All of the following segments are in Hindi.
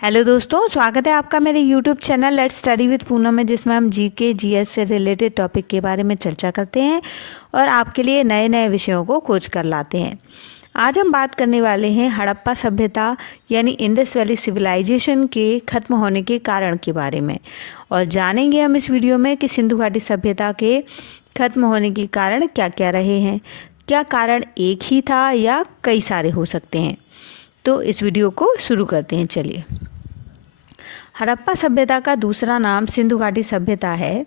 हेलो दोस्तों, स्वागत है आपका मेरे YouTube channel let's study with Poonam में, जिसमें हम जीके जीएस से रिलेटेड टॉपिक के बारे में चर्चा करते हैं और आपके लिए नए नए विषयों को खोज कर लाते हैं। आज हम बात करने वाले हैं हड़प्पा सभ्यता यानी इंडस वैली सिविलाइजेशन के ख़त्म होने के कारण के बारे में, और जानेंगे हम इस वीडियो में कि सिंधु घाटी सभ्यता के ख़त्म होने के कारण क्या क्या रहे हैं। क्या कारण एक ही था या कई सारे हो सकते हैं? तो इस वीडियो को शुरू करते हैं। चलिए, हड़प्पा सभ्यता का दूसरा नाम सिंधु घाटी सभ्यता है,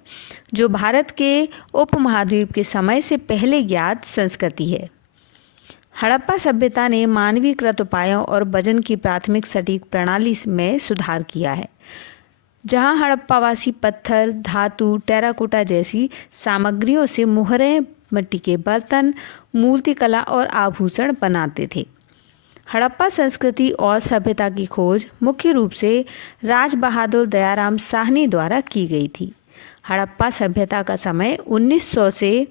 जो भारत के उपमहाद्वीप के समय से पहले ज्ञात संस्कृति है। हड़प्पा सभ्यता ने मानवीकृत उपायों और वजन की प्राथमिक सटीक प्रणाली में सुधार किया है। जहां हड़प्पावासी पत्थर, धातु, टेराकोटा जैसी सामग्रियों से मुहरें, मिट्टी के बर्तन, मूर्तिकला और आभूषण बनाते थे। हड़प्पा संस्कृति और सभ्यता की खोज मुख्य रूप से राज बहादुर दयाराम साहनी द्वारा की गई थी। हड़प्पा सभ्यता का समय 1900 से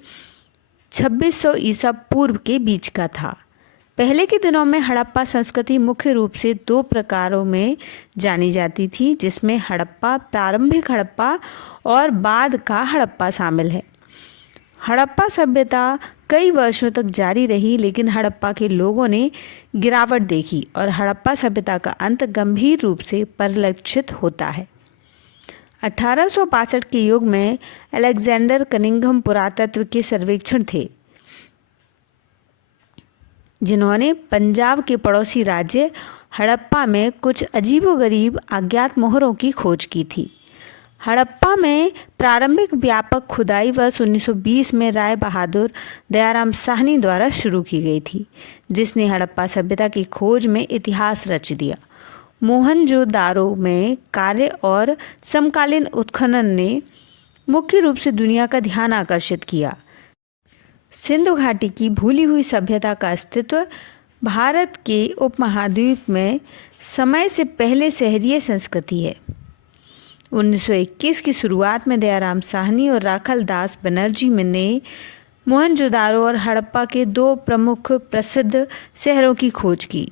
2600 ईसा पूर्व के बीच का था। पहले के दिनों में हड़प्पा संस्कृति मुख्य रूप से दो प्रकारों में जानी जाती थी, जिसमें हड़प्पा, प्रारंभिक हड़प्पा और बाद का हड़प्पा शामिल है। हड़प्पा सभ्यता कई वर्षों तक जारी रही, लेकिन हड़प्पा के लोगों ने गिरावट देखी और हड़प्पा सभ्यता का अंत गंभीर रूप से परिलक्षित होता है। 1862 के युग में अलेक्जेंडर कनिंघम पुरातत्व के सर्वेक्षण थे, जिन्होंने पंजाब के पड़ोसी राज्य हड़प्पा में कुछ अजीबोगरीब अज्ञात मोहरों की खोज की थी। हड़प्पा में प्रारंभिक व्यापक खुदाई वर्ष 1920 में राय बहादुर दयाराम साहनी द्वारा शुरू की गई थी, जिसने हड़प्पा सभ्यता की खोज में इतिहास रच दिया। मोहनजोदारो में कार्य और समकालीन उत्खनन ने मुख्य रूप से दुनिया का ध्यान आकर्षित किया। सिंधु घाटी की भूली हुई सभ्यता का अस्तित्व भारत के उपमहाद्वीप में समय से पहले शहरीय संस्कृति है। 1921 की शुरुआत में दयाराम साहनी और राखल दास बनर्जी ने मोहनजोदारो और हड़प्पा के दो प्रमुख प्रसिद्ध शहरों की खोज की।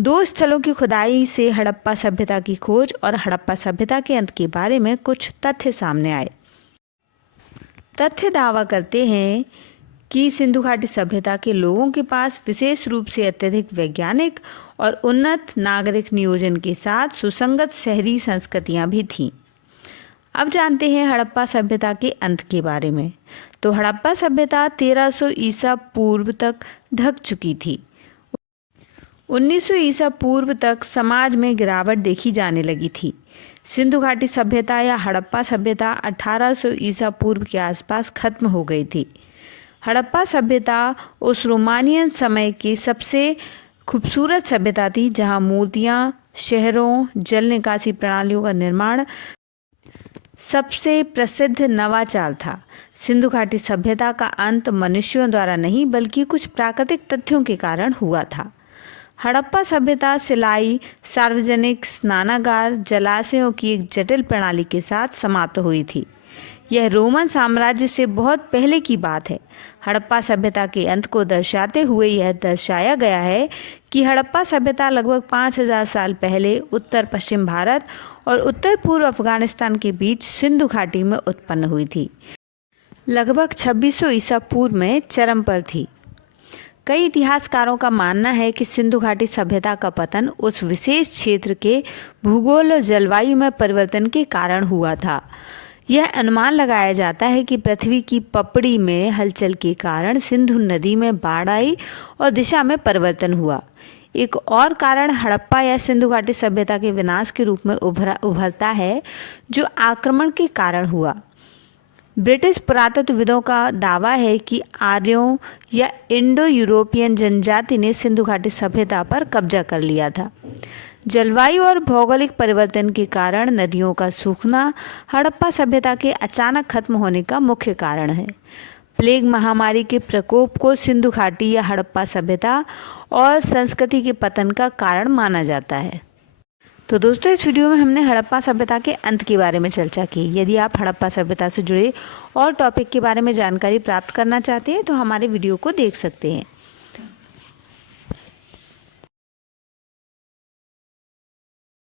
दो स्थलों की खुदाई से हड़प्पा सभ्यता की खोज और हड़प्पा सभ्यता के अंत के बारे में कुछ तथ्य सामने आए। तथ्य दावा करते हैं कि सिंधु घाटी सभ्यता के लोगों के पास विशेष रूप से अत्यधिक वैज्ञानिक और उन्नत नागरिक नियोजन के साथ सुसंगत शहरी संस्कृतियां भी थीं। अब जानते हैं हड़प्पा सभ्यता के अंत के बारे में। तो हड़प्पा सभ्यता 1300 ईसा पूर्व तक ढक चुकी थी। 1900 ईसा पूर्व तक समाज में गिरावट देखी जाने लगी थी। सिंधु घाटी सभ्यता या हड़प्पा सभ्यता 1800 ईसा पूर्व के आसपास खत्म हो गई थी। हड़प्पा सभ्यता उस रोमानियन समय की सबसे खूबसूरत सभ्यता थी, जहां मूर्तियां, शहरों, जल निकासी प्रणालियों का निर्माण सबसे प्रसिद्ध नवाचार था। सिंधु घाटी सभ्यता का अंत मनुष्यों द्वारा नहीं, बल्कि कुछ प्राकृतिक तथ्यों के कारण हुआ था। हड़प्पा सभ्यता सिलाई, सार्वजनिक स्नानागार, जलाशयों की एक जटिल प्रणाली के साथ समाप्त हुई थी। यह रोमन साम्राज्य से बहुत पहले की बात है। हड़प्पा सभ्यता के अंत को दर्शाते हुए यह दर्शाया गया है कि हड़प्पा सभ्यता लगभग 5000 साल पहले उत्तर पश्चिम भारत और उत्तर पूर्व अफगानिस्तान के बीच सिंधु घाटी में उत्पन्न हुई थी। लगभग 2600 ईसा पूर्व में चरम पर थी। कई इतिहासकारों का मानना है कि सिंधु घाटी सभ्यता का पतन उस विशेष क्षेत्र के भूगोल और जलवायु में परिवर्तन के कारण हुआ था। यह अनुमान लगाया जाता है कि पृथ्वी की पपड़ी में हलचल के कारण सिंधु नदी में बाढ़ आई और दिशा में परिवर्तन हुआ। एक और कारण हड़प्पा या सिंधु घाटी सभ्यता के विनाश के रूप में उभरता है, जो आक्रमण के कारण हुआ। ब्रिटिश पुरातत्वविदों का दावा है कि आर्यों या इंडो यूरोपियन जनजाति ने सिंधु घाटी सभ्यता पर कब्जा कर लिया था। जलवायु और भौगोलिक परिवर्तन के कारण नदियों का सूखना हड़प्पा सभ्यता के अचानक खत्म होने का मुख्य कारण है। प्लेग महामारी के प्रकोप को सिंधु घाटी या हड़प्पा सभ्यता और संस्कृति के पतन का कारण माना जाता है। तो दोस्तों, इस वीडियो में हमने हड़प्पा सभ्यता के अंत के बारे में चर्चा की। यदि आप हड़प्पा सभ्यता से जुड़े और टॉपिक के बारे में जानकारी प्राप्त करना चाहते हैं तो हमारे वीडियो को देख सकते हैं।